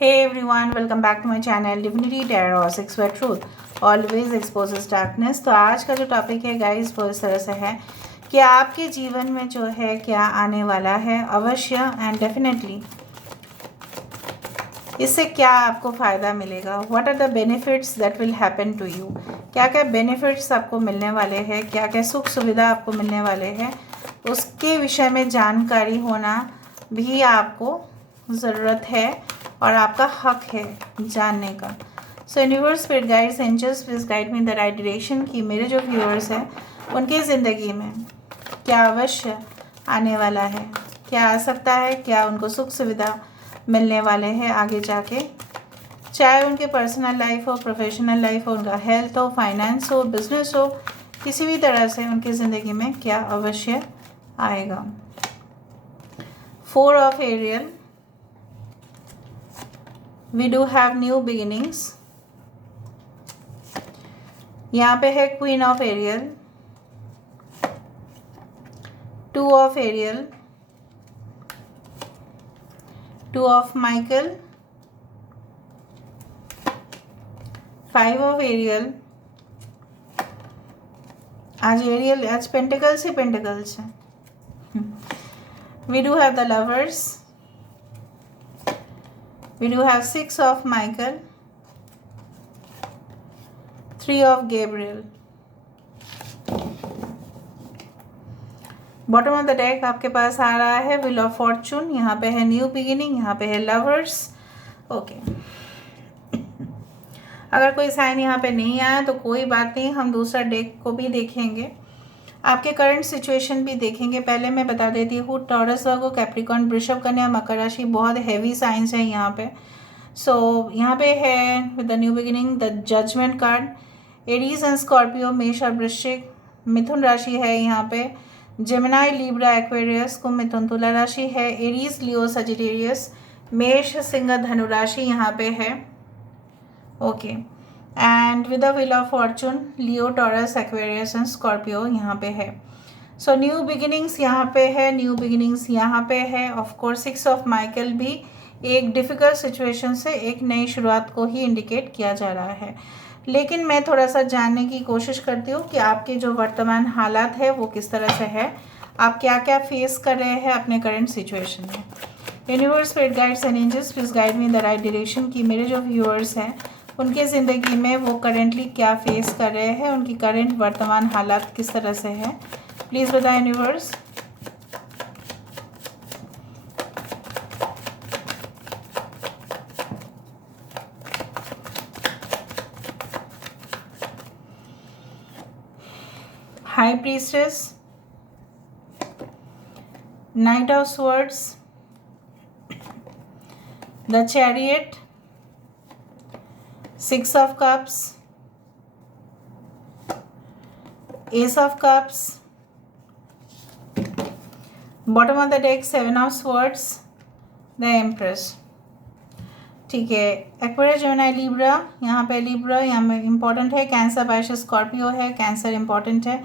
Hey everyone, welcome back to my channel Divinity Tarot 6 where truth always exposes darkness। तो आज का जो topic है गाइस वो इस तरह से है कि आपके जीवन में जो है क्या आने वाला है अवश्य एंड डेफिनेटली इससे क्या आपको फ़ायदा मिलेगा। What are the benefits that will happen to you. क्या क्या बेनिफिट्स आपको मिलने वाले हैं, क्या क्या सुख सुविधा आपको मिलने वाले हैं, उसके विषय में जानकारी होना भी आपको ज़रूरत है और आपका हक है जानने का। So universe spirit guides angels please guide me in the right direction कि मेरे जो व्यूअर्स हैं उनकी ज़िंदगी में क्या अवश्य आने वाला है, क्या आ सकता है, क्या उनको सुख सुविधा मिलने वाले हैं आगे जाके, चाहे उनके पर्सनल लाइफ हो, प्रोफेशनल लाइफ हो, उनका हेल्थ हो, फाइनेंस हो, बिजनेस हो, किसी भी तरह से उनकी ज़िंदगी में क्या अवश्य आएगा। 4 of Ariel, we do have new beginnings। यहाँ पे है queen of Ariel, 2 of Ariel, 2 of Michael, 5 of Ariel. आज पेंटिकल्स ही पेंटिकल्स है। we do have the lovers, we do have 6 of Michael, 3 of Gabriel। Bottom of the deck आपके पास आ रहा है wheel of Fortune, यहाँ पे है न्यू बिगिनिंग, यहाँ पे है लवर्स। ओके, अगर कोई साइन यहाँ पे नहीं आया तो कोई बात नहीं, हम दूसरा डेक को भी देखेंगे, आपके करंट सिचुएशन भी देखेंगे। पहले मैं बता देती हूँ, टॉरस, वर्गो, कैप्रिकॉर्न, वृषभ, कन्या, मकर राशि बहुत हैवी साइंस है यहाँ पे। सो यहाँ पे है with the new beginning the judgement card, Aries and Scorpio, मेष और वृश्चिक, मिथुन राशि है यहाँ पे, जेमिनाई, लिब्रा, एक्वेरियस, कुंभ, मिथुन, तुला राशि है, एरीज, लियो, सजिटेरियस, मेष, सिंह, धनु राशि यहाँ पे है। Okay, and with the wheel of Fortune Leo, taurus, Aquarius and Scorpio यहाँ पे है। सो न्यू बिगिनिंग्स यहाँ पे है, न्यू बिगिनिंग्स यहाँ पे है। ऑफ कोर्स 6 ऑफ माइकल भी एक डिफ़िकल्ट सिचुएशन से एक नई शुरुआत को ही इंडिकेट किया जा रहा है। लेकिन मैं थोड़ा सा जानने की कोशिश करती हूँ कि आपके जो वर्तमान हालात है वो किस तरह से है, आप क्या क्या फेस कर रहे हैं अपने करंट सिचुएशन में। Universe, spirit guides and angels please guide me in the right direction कि मेरे जो व्यूअर्स हैं उनके ज़िंदगी में वो करेंटली क्या फेस कर रहे हैं, उनकी करंट वर्तमान हालात किस तरह से है, प्लीज़ बताएं universe. High priestess, night of swords, the chariot, 6 of cups, ace of cups, bottom of the deck 7 of swords, the empress। ठीक है, एक्वेरियस, जेमिनी, लिब्रा, यहाँ पे लिब्रा यहाँ में इम्पॉर्टेंट है, कैंसर, पाइशिस, स्कॉर्पियो है, कैंसर इम्पॉर्टेंट है,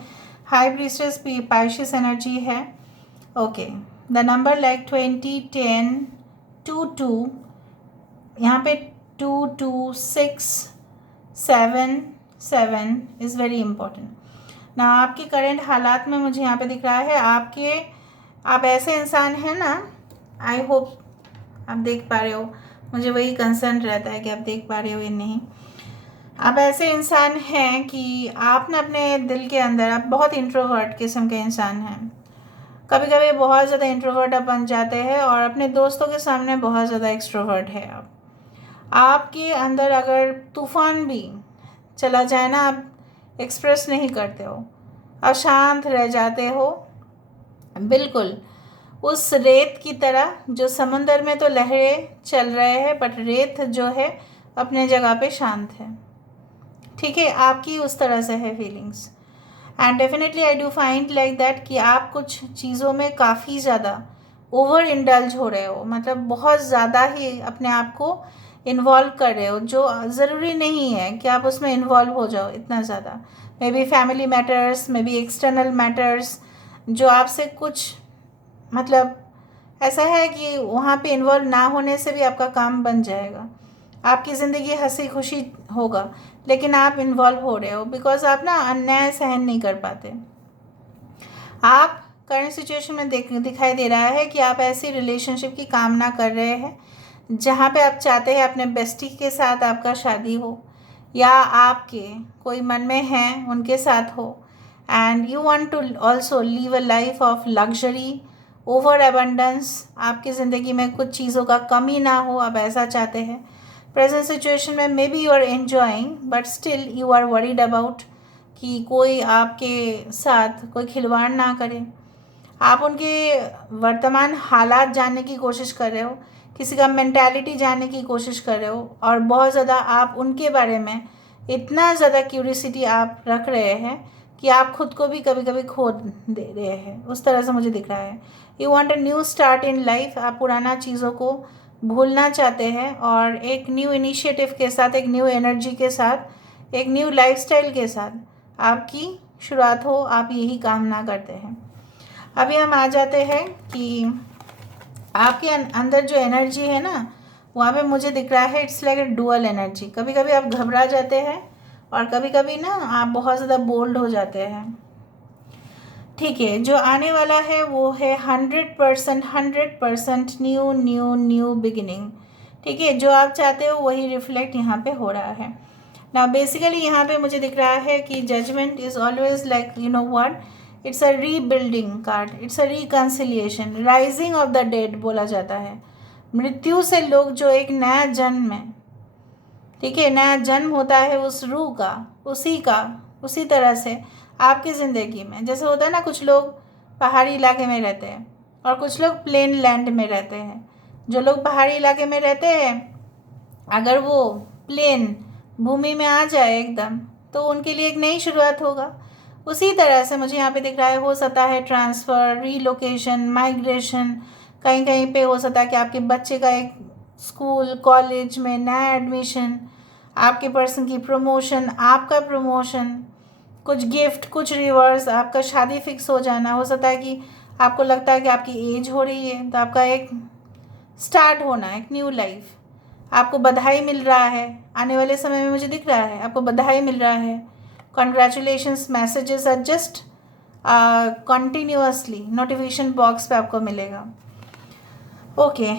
हाई प्रीस्टेस पाइशिस एनर्जी है। ओके, द नंबर लाइक 20, 10, 2, 2, यहाँ पे 2, 2, 6, 7, 7 इज़ वेरी इम्पॉर्टेंट ना। आपके करंट हालात में मुझे यहाँ पे दिख रहा है आप ऐसे इंसान हैं ना, आई होप आप देख पा रहे हो, मुझे वही कंसर्न रहता है कि आप देख पा रहे हो या नहीं। आप ऐसे इंसान हैं कि आप ना अपने दिल के अंदर आप बहुत इंट्रोवर्ट किस्म के इंसान हैं, कभी कभी बहुत ज़्यादा इंट्रोवर्ट आप बन जाते हैं और अपने दोस्तों के सामने बहुत ज़्यादा एक्सट्रोवर्ट है आप। आपके अंदर अगर तूफान भी चला जाए ना, आप एक्सप्रेस नहीं करते हो, अशांत रह जाते हो, बिल्कुल उस रेत की तरह जो समुंदर में तो लहरें चल रहे हैं बट रेत जो है अपने जगह पे शांत है। ठीक है, आपकी उस तरह से है feelings and definitely I do find like that कि आप कुछ चीज़ों में काफ़ी ज़्यादा ओवर इंडल्ज हो रहे हो, मतलब बहुत ज़्यादा ही अपने आप को इन्वॉल्व कर रहे हो, जो ज़रूरी नहीं है कि आप उसमें इन्वॉल्व हो जाओ इतना ज़्यादा। May be family matters, may be external matters, जो आपसे कुछ मतलब ऐसा है कि वहाँ पे इन्वॉल्व ना होने से भी आपका काम बन जाएगा, आपकी ज़िंदगी हंसी खुशी होगा, लेकिन आप इन्वॉल्व हो रहे हो बिकॉज आप ना अन्याय सहन नहीं कर पाते। आप करंट सिचुएशन में दिखाई दे रहा है कि आप ऐसी रिलेशनशिप की कामना कर रहे हैं जहाँ पे आप चाहते हैं अपने बेस्टी के साथ आपका शादी हो, या आपके कोई मन में हैं उनके साथ हो, and you want to also live a life of luxury, over abundance, आपकी ज़िंदगी में कुछ चीज़ों का कमी ना हो, आप ऐसा चाहते हैं। प्रेजेंट सिचुएशन में maybe you are enjoying but still you are worried about कि कोई आपके साथ कोई खिलवाड़ ना करे। आप उनके वर्तमान हालात जानने की कोशिश कर रहे हो, किसी का मेंटालिटी जानने की कोशिश कर रहे हो, और बहुत ज़्यादा आप उनके बारे में इतना ज़्यादा क्यूरियसिटी आप रख रहे हैं कि आप खुद को भी कभी कभी खो दे रहे हैं, उस तरह से मुझे दिख रहा है। You want a new start in life, आप पुराना चीज़ों को भूलना चाहते हैं और एक न्यू इनिशिएटिव के साथ, एक न्यू एनर्जी के साथ, एक न्यू लाइफस्टाइल के साथ आपकी शुरुआत हो, आप यही कामना करते हैं। अभी हम आ जाते हैं कि आपके अंदर जो एनर्जी है ना, वहाँ पे मुझे दिख रहा है it's like A dual energy. कभी कभी आप घबरा जाते हैं और कभी कभी ना आप बहुत ज़्यादा बोल्ड हो जाते हैं। ठीक है, जो आने वाला है वो है 100% न्यू न्यू न्यू बिगिनिंग। ठीक है, जो आप चाहते हो वही रिफ्लेक्ट यहाँ पे हो रहा है ना। बेसिकली यहाँ पे मुझे दिख रहा है कि judgement is always like you know what, it's a rebuilding card, it's a reconciliation, rising of the dead बोला जाता है। मृत्यु से लोग जो एक नया जन्म है, ठीक है, नया जन्म होता है उस रूह का, उसी तरह से आपकी ज़िंदगी में जैसे होता है ना, कुछ लोग पहाड़ी इलाके में रहते हैं और कुछ लोग प्लेन लैंड में रहते हैं। जो लोग पहाड़ी इलाके में रहते हैं, अगर वो प्लेन भूमि में आ जाए एकदम, तो उनके लिए एक नई शुरुआत होगा। उसी तरह से मुझे यहाँ पे दिख रहा है, हो सकता है ट्रांसफ़र, रीलोकेशन, माइग्रेशन, कहीं कहीं पे हो सकता है कि आपके बच्चे का एक स्कूल कॉलेज में नया एडमिशन, आपके पर्सन की प्रमोशन, आपका प्रमोशन, कुछ गिफ्ट, कुछ रिवर्स, आपका शादी फिक्स हो जाना। हो सकता है कि आपको लगता है कि आपकी एज हो रही है, तो आपका एक स्टार्ट होना, एक न्यू लाइफ, आपको बधाई मिल रहा है। आने वाले समय में मुझे दिख रहा है आपको बधाई मिल रहा है, congratulations messages are just continuously notification box पे आपको मिलेगा। Okay,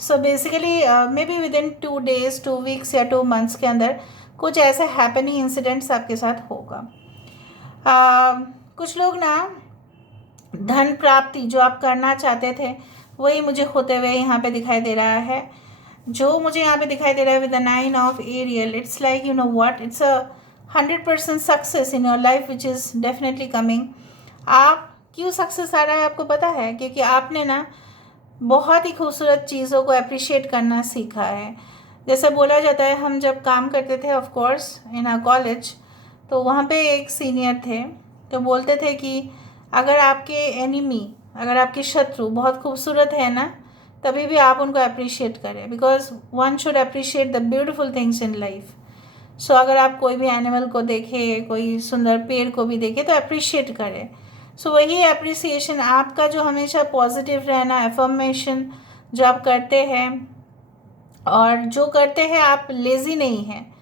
so basically maybe within 2 days, 2 weeks या 2 months के अंदर कुछ ऐसे हैपनिंग इंसिडेंट्स आपके साथ होगा। कुछ लोग ना धन प्राप्ति जो आप करना चाहते थे वही मुझे होते हुए यहाँ पे दिखाई दे रहा है। जो मुझे यहाँ पे दिखाई दे रहा है with the 9 of Ariel, it's like you know what, it's a 100% success in your life which is definitely coming. आप क्यों सक्सेस आ रहा है आपको पता है? क्योंकि आपने ना बहुत ही खूबसूरत चीज़ों को अप्रिशिएट करना सीखा है। जैसे बोला जाता है, हम जब काम करते थे of course in a college, तो वहाँ पे एक सीनियर थे तो बोलते थे कि अगर आपके एनिमी, अगर आपके शत्रु बहुत खूबसूरत है ना, तभी भी आप उनको अप्रिशिएट करें, because one should appreciate the beautiful things in life. So अगर आप कोई भी एनिमल को देखें, कोई सुंदर पेड़ को भी देखें, तो अप्रिशिएट करें। सो वही अप्रिसिएशन आपका जो हमेशा पॉजिटिव रहना, एफर्मेशन जो आप करते हैं, और जो करते हैं आप लेज़ी नहीं हैं,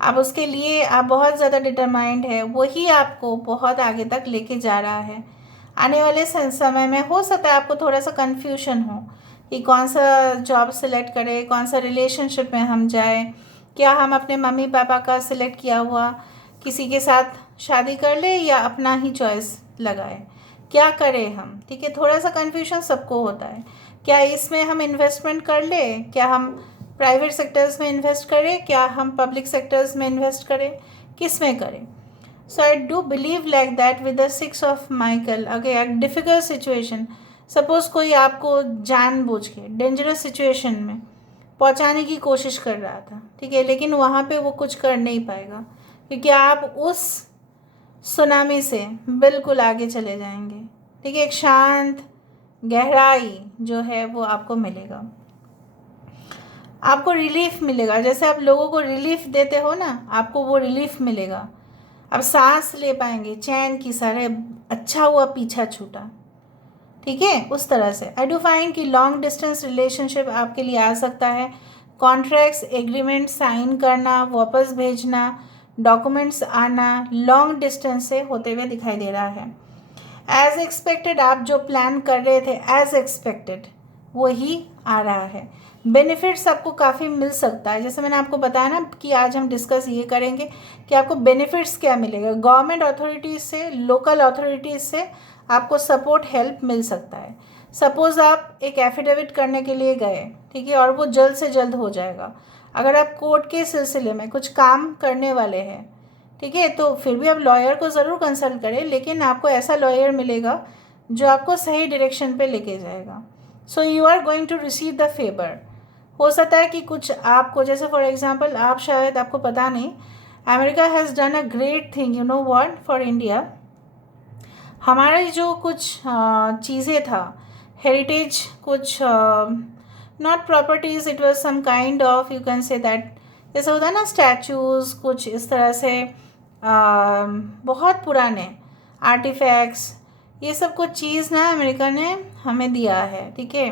आप उसके लिए आप बहुत ज़्यादा डिटरमाइंड है, वही आपको बहुत आगे तक लेके जा रहा है। आने वाले समय में हो सकता है आपको थोड़ा सा कन्फ्यूजन हो कि कौन सा जॉब सेलेक्ट करें, कौन सा रिलेशनशिप में हम जाए, क्या हम अपने मम्मी पापा का सिलेक्ट किया हुआ किसी के साथ शादी कर ले या अपना ही चॉइस लगाए, क्या करें हम। ठीक है, थोड़ा सा कन्फ्यूजन सबको होता है। क्या इसमें हम इन्वेस्टमेंट कर ले, क्या हम प्राइवेट सेक्टर्स में इन्वेस्ट करें, क्या हम पब्लिक सेक्टर्स में इन्वेस्ट करें, किस में करें। So I do believe like that with the 6 of Michael। अगर एक डिफ़िकल्ट सिचुएशन, सपोज़ कोई आपको जानबूझ के डेंजरस सिचुएशन में पहुंचाने की कोशिश कर रहा था, ठीक है, लेकिन वहाँ पे वो कुछ कर नहीं पाएगा क्योंकि आप उस सुनामी से बिल्कुल आगे चले जाएंगे। ठीक है, एक शांत गहराई जो है वो आपको मिलेगा, आपको रिलीफ मिलेगा। जैसे आप लोगों को रिलीफ देते हो ना, आपको वो रिलीफ मिलेगा। आप सांस ले पाएंगे चैन की, सारे अच्छा हुआ पीछा छूटा। ठीक है, उस तरह से। आई डू फाइंड कि लॉन्ग डिस्टेंस रिलेशनशिप आपके लिए आ सकता है। कॉन्ट्रैक्ट्स एग्रीमेंट साइन करना, वापस भेजना, डॉक्यूमेंट्स आना लॉन्ग डिस्टेंस से होते हुए दिखाई दे रहा है। एज एक्सपेक्टेड, आप जो प्लान कर रहे थे एज एक्सपेक्टेड वही आ रहा है। बेनिफिट्स आपको काफ़ी मिल सकता है, जैसे मैंने आपको बताया ना कि आज हम डिस्कस ये करेंगे कि आपको बेनिफिट्स क्या मिलेगा। गवर्नमेंट अथॉरिटीज़ से, लोकल अथॉरिटीज़ से आपको सपोर्ट हेल्प मिल सकता है। सपोज़ आप एक एफिडेविट करने के लिए गए, ठीक है, और वो जल्द से जल्द हो जाएगा। अगर आप कोर्ट के सिलसिले में कुछ काम करने वाले हैं, ठीक है, तो फिर भी आप लॉयर को ज़रूर कंसल्ट करें, लेकिन आपको ऐसा लॉयर मिलेगा जो आपको सही डायरेक्शन पे लेके जाएगा। So you are going to receive the favour. हो सकता है कि कुछ आपको, जैसे फॉर एग्जांपल आप शायद, आपको पता नहीं, America has done a great thing, you know what, for India. हमारी जो कुछ चीज़ें था, हेरिटेज, कुछ not properties, it was some kind of, you can say that, जैसे होता है ना स्टैचूज़, कुछ इस तरह से बहुत पुराने आर्टिफैक्ट्स, ये सब कुछ चीज़ ना अमेरिका ने हमें दिया है, ठीक है।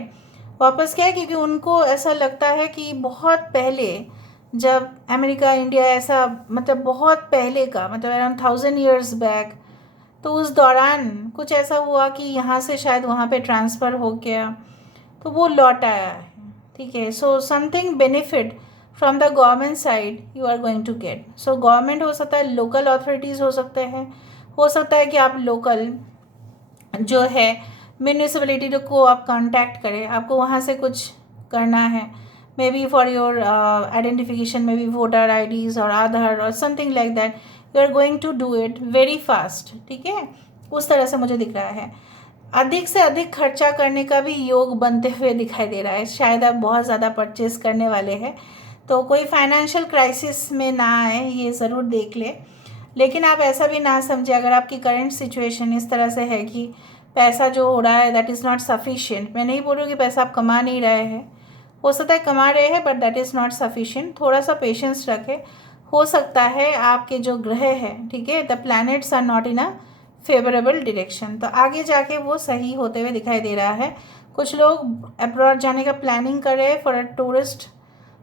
वापस क्या है, क्योंकि उनको ऐसा लगता है कि बहुत पहले जब अमेरिका इंडिया ऐसा, मतलब बहुत पहले का, मतलब अराउंड 1000 ईयर्स बैक, तो उस दौरान कुछ ऐसा हुआ कि यहाँ से शायद वहाँ पे ट्रांसफ़र हो गया, तो वो लौट आया है, ठीक है। So something benefit from the government side you are going to get. So government हो सकता है, लोकल अथॉरिटीज़ हो सकते हैं, हो सकता है कि आप लोकल जो है म्यूनिसिपलिटी को आप कांटेक्ट करें, आपको वहाँ से कुछ करना है, maybe for your identification, maybe voter IDs और आधार और something like that, you are going to do it very fast, ठीक है। उस तरह से मुझे दिख रहा है। अधिक से अधिक खर्चा करने का भी योग बनते हुए दिखाई दे रहा है। शायद आप बहुत ज़्यादा परचेस करने वाले हैं, तो कोई फाइनेंशियल क्राइसिस में ना आए, ये ज़रूर देख ले। लेकिन आप ऐसा भी ना समझे, अगर आपकी करंट सिचुएशन इस तरह से है कि पैसा जो हो रहा है दैट इज़ नॉट सफिशिएंट, मैं नहीं बोल रही हूँ कि पैसा आप कमा नहीं रहे हैं, हो सकता है कमा रहे हैं, but that is not sufficient. थोड़ा सा पेशेंस रखें। हो सकता है आपके जो ग्रह हैं, ठीक है, the planets are not in a favourable direction, तो आगे जाके वो सही होते हुए दिखाई दे रहा है। कुछ लोग अब्रॉड जाने का प्लानिंग कर रहे हैं for a tourist,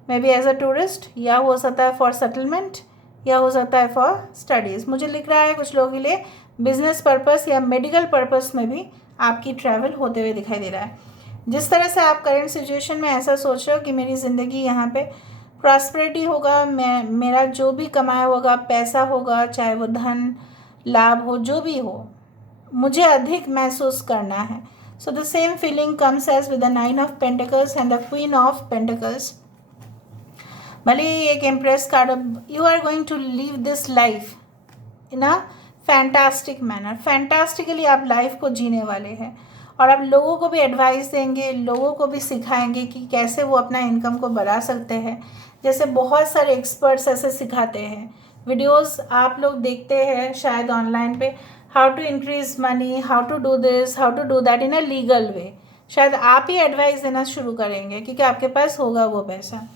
maybe as a tourist, या हो सकता है फॉर सेटलमेंट, या हो सकता है फॉर स्टडीज़। मुझे लिख रहा है कुछ लोगों के लिए बिजनेस पर्पस या मेडिकल पर्पस में भी आपकी ट्रैवल होते हुए दिखाई दे रहा है। जिस तरह से आप करंट सिचुएशन में ऐसा सोच रहे हो कि मेरी ज़िंदगी यहाँ पे प्रॉस्पेरिटी होगा, मेरा जो भी कमाया होगा पैसा होगा, चाहे वो धन लाभ हो, जो भी हो, मुझे अधिक महसूस करना है। So the same feeling comes as with the 9 of pentacles and the queen of pentacles. भले ही एक empress card, you are going to live this life in a fantastic manner. Fantastically आप लाइफ को जीने वाले हैं, और आप लोगों को भी एडवाइस देंगे, लोगों को भी सिखाएंगे कि कैसे वो अपना इनकम को बढ़ा सकते हैं। जैसे बहुत सारे एक्सपर्ट्स ऐसे सिखाते हैं, वीडियोस आप लोग देखते हैं शायद ऑनलाइन पे, how to increase money, how to do this, how to do that in a legal way. शायद आप ही एडवाइस देना शुरू करेंगे, क्योंकि आपके पास होगा वो पैसा,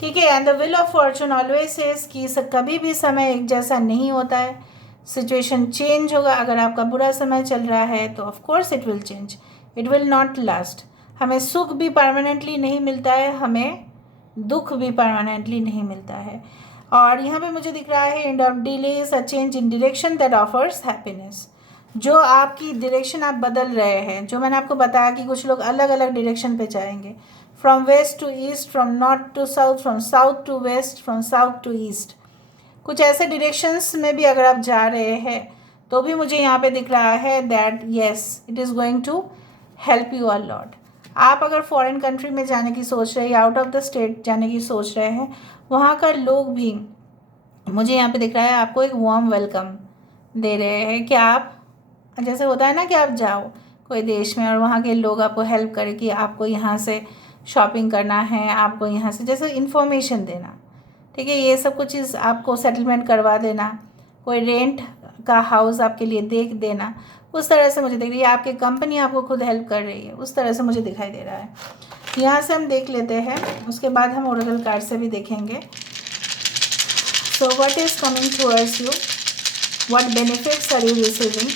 ठीक है। And the will of Fortune always says कि कभी भी समय एक जैसा नहीं होता है, सिचुएशन चेंज होगा। अगर आपका बुरा समय चल रहा है तो of course it will change, it will not last. हमें सुख भी परमानेंटली नहीं मिलता है, हमें दुख भी परमानेंटली नहीं मिलता है। और यहाँ पे मुझे दिख रहा है end of delays, a change in direction that offers happiness. जो आपकी डायरेक्शन आप बदल रहे हैं, जो मैंने आपको बताया कि कुछ लोग अलग अलग डायरेक्शन पे जाएंगे, from west to east, from north to south, from south to west, from south to east, कुछ ऐसे डायरेक्शंस में भी अगर आप जा रहे हैं, तो भी मुझे यहाँ पे दिख रहा है that yes it is going to help you a lot. आप अगर फॉरेन कंट्री में जाने की सोच रहे हैं, आउट ऑफ द स्टेट जाने की सोच रहे हैं, वहाँ का लोग भी मुझे यहाँ पे दिख रहा है आपको एक वार्म वेलकम दे रहे हैं। कि आप, जैसे होता है ना कि आप जाओ कोई देश में और वहाँ के लोग आपको हेल्प करें कि आपको यहाँ से शॉपिंग करना है, आपको यहाँ से जैसे इन्फॉर्मेशन देना, ठीक है, ये सब कुछ चीज़ आपको सेटलमेंट करवा देना, कोई रेंट का हाउस आपके लिए देख देना, उस तरह से मुझे दिख रही है। आपकी कंपनी आपको खुद हेल्प कर रही है, उस तरह से मुझे दिखाई दे रहा है। यहाँ से हम देख लेते हैं, उसके बाद हम ओरेकल कार्ड से भी देखेंगे। So what is coming towards you, what benefits are you receiving.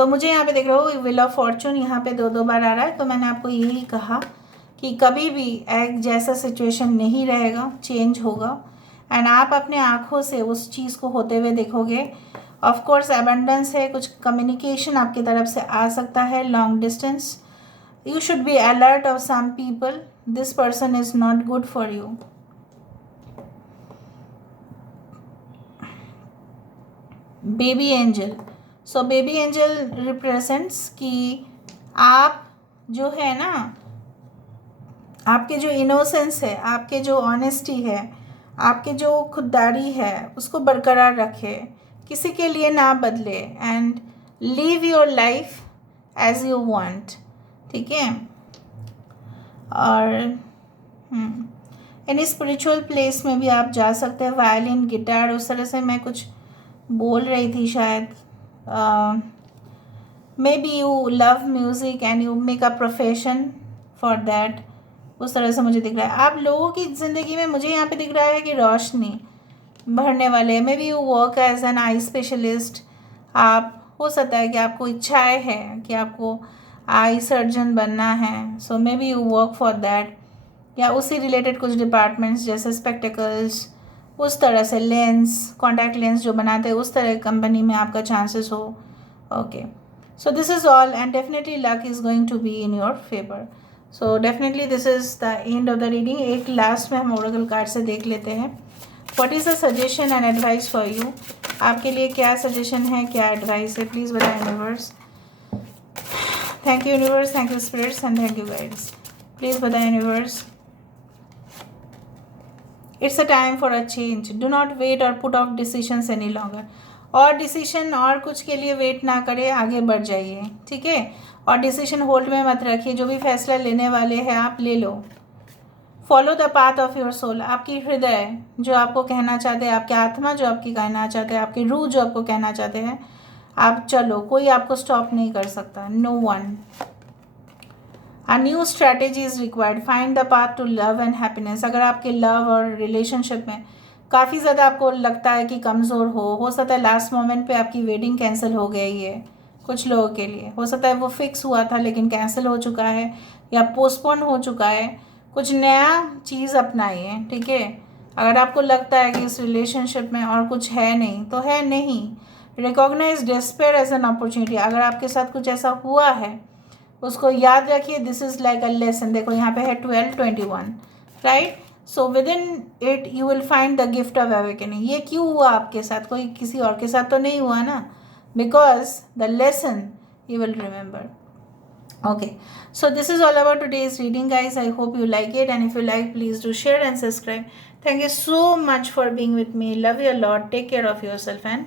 So मुझे यहाँ पे देख रहे हो व्हील ऑफ फॉर्चून यहाँ पे 2 बार आ रहा है। तो मैंने आपको यही कहा कि कभी भी एक जैसा सिचुएशन नहीं रहेगा, चेंज होगा एंड आप अपने आँखों से उस चीज़ को होते हुए देखोगे। ऑफ कोर्स एबंडेंस है, कुछ कम्युनिकेशन आपकी तरफ से आ सकता है, long distance. You should be alert of some people, this person is not good for you. Baby angel, so baby angel represents कि आप जो है ना, आपके जो इनोसेंस है, आपके जो ऑनेस्टी है, आपके जो खुददारी है, उसको बरकरार रखे, किसी के लिए ना बदले and live your life as you want. ठीक है। और एनी स्पिरिचुअल प्लेस में भी आप जा सकते हैं, वायलिन, गिटार, उस तरह से मैं कुछ बोल रही थी शायद। May be you love music and you make a profession for that, उस तरह से मुझे दिख रहा है। आप लोगों की ज़िंदगी में मुझे यहाँ पे दिख रहा है कि रोशनी भरने वाले। Maybe you work as an eye specialist. आप हो सकता है कि आपको इच्छाएं हैं कि आपको आई सर्जन बनना है, so maybe you work for that, या उसी रिलेटेड कुछ डिपार्टमेंट्स जैसे स्पेक्टिकल्स, उस तरह से लेंस, कॉन्टैक्ट लेंस जो बनाते हैं, उस तरह की कंपनी में आपका चांसेस हो। Okay, so this is all and definitely luck is going to be in your favour. So definitely this is the end of the reading. एक लास्ट में हम ओरेकल कार्ड से देख लेते हैं, what is the suggestion and advice for you. आपके लिए क्या सजेशन है, क्या एडवाइस है, प्लीज़ बताएं universe. Thank you universe, thank you spirits and thank you guides. Please बताएं universe. It's a time for a change, do not wait or put off decisions any longer. और decision और कुछ के लिए wait ना करें, आगे बढ़ जाइए। ठीक है। और डिसीजन होल्ड में मत रखिए, जो भी फैसला लेने वाले हैं आप ले लो। Follow the path of your soul, आपकी हृदय जो आपको कहना चाहते हैं, आपकी आत्मा जो आपकी कहना चाहते हैं, आपकी रूह जो आपको कहना चाहते हैं, आप चलो, कोई आपको स्टॉप नहीं कर सकता, no one. A new strategy is required. Find the path to love and happiness. अगर आपके लव और रिलेशनशिप में काफ़ी ज़्यादा आपको लगता है कि कमज़ोर हो सकता है लास्ट मोमेंट पे आपकी वेडिंग कैंसिल हो गई है। कुछ लोगों के लिए हो सकता है वो फिक्स हुआ था लेकिन कैंसिल हो चुका है या पोस्टपोन हो चुका है। कुछ नया चीज़ अपनाइए। ठीक है। अगर आपको लगता है कि इस रिलेशनशिप में और कुछ है नहीं तो है नहीं। Recognise despair as an opportunity. अगर आपके साथ कुछ ऐसा हुआ है उसको याद रखिए, this is like a lesson. देखो यहाँ पे है 12:21, right. So with in it you will find the gift of awakening. ये क्यों हुआ आपके साथ, कोई किसी और के साथ तो नहीं हुआ ना, because the lesson you will remember. Okay, so this is all about today's reading, guys. I hope you like it, and if you like, please do share and subscribe. Thank you so much for being with me. Love you a lot. Take care of yourself and